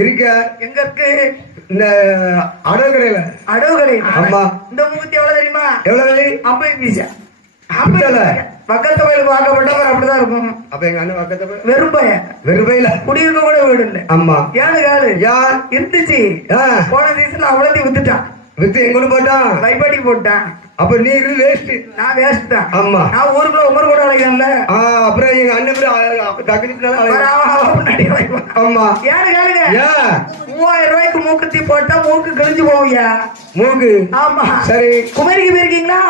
இருக்க எங்க இருக்கு இந்த அடவு கடையில ஆமா இந்த மூக்குத்தி எவ்வளவு தெரியுமா எவ்வளவு 50 பைசா பக்கத்து கோயிலுக்கு வாக்கப்பட்டவர் அப்படிதான் இருக்கும் அப்ப எங்க அண்ணன் பக்கத்து வெறுப்பையில குடியிருக்க கூட வீடு இல்லை ஆமா ஏழு யார் இருந்துச்சு போன சீசன்ல அவ்வளோத்தையும் வித்துட்டான் வித்து எங்க போட்டான் லைபாட்டி போட்டான் அப்ப நீ வேஸ்ட் நான் வேஸ்ட் தான் ஆமா நான் ஊருக்குள்ள உமர் கூட அழைக்கல அப்புறம் எங்க அண்ணன் தகுதினால ஆமா ஏன்னு கேளுங்க 3000 ரூபாய்க்கு மூக்குத்தி போட்டா மூக்கு கிழிஞ்சு போவியா மூக்கு ஆமா சரி குமரிக்கு போயிருக்கீங்களா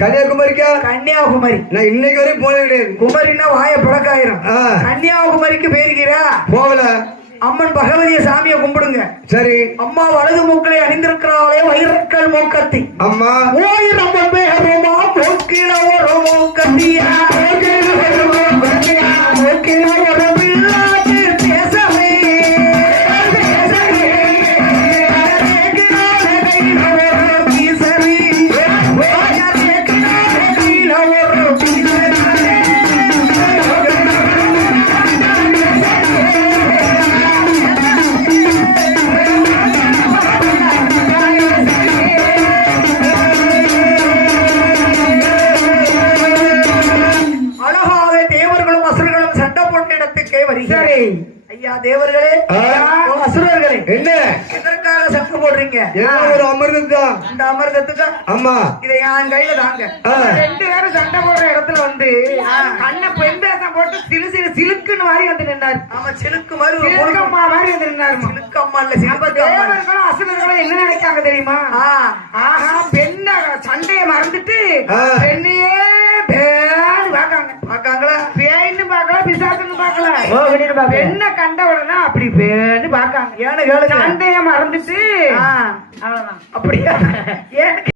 கன்னியாகுமரிக்கா கன்னியாகுமரி நான் இன்னைக்கு வரையும் போனது கிடையாது குமரின்னா வாய பழக்காயிரும் கன்னியாகுமரிக்கு போயிருக்கிறா போகல அம்மன் பகவதிய சாமியை கும்பிடுங்க சரி அம்மா வலது மூக்களை அணிந்திருக்கிறாளே வைரக்கல் மூக்கத்தி அம்மா ஓயிர் அம்மன் பேருமா மூக்கில ஒரு மூக்கத்தியா மூக்கில ஒரு பிள்ளாட்டு பேசவே ஐயா தேவர்களே அசுரர்களே என்ன எதற்காக சத்தம் போடுறீங்க ஒரு அமிர்தம் இந்த அமிர்தத்துக்கு ஆமா இதை என் கையில தாங்க 2 பேரும் சண்டை போடுற இடத்துல வந்து கண்ணை பெண் பேசம் போட்டு சிலுக்குன்னு மாதிரி வந்து நின்றாரு ஆமா சிலுக்கு மாதிரி சிலுக்கம்மா மாதிரி வந்து நின்றாரு சிலுக்கம்மா இல்ல அப்ப தேவர்களும் அசுரர்களும் என்ன நினைக்காங்க தெரியுமா ஆஹா பெண்ண சண்டையை மறந்துட்டு பெண்ணையே பாக்காங்களா பேன்னு பாக்கல பிசாசுன்னு பாக்கல என்ன கண்ட உடனே அப்படி பேன்னு பாக்காங்க ஏன்னு சண்டைய மறந்துட்டு அப்படியா ஏன்னு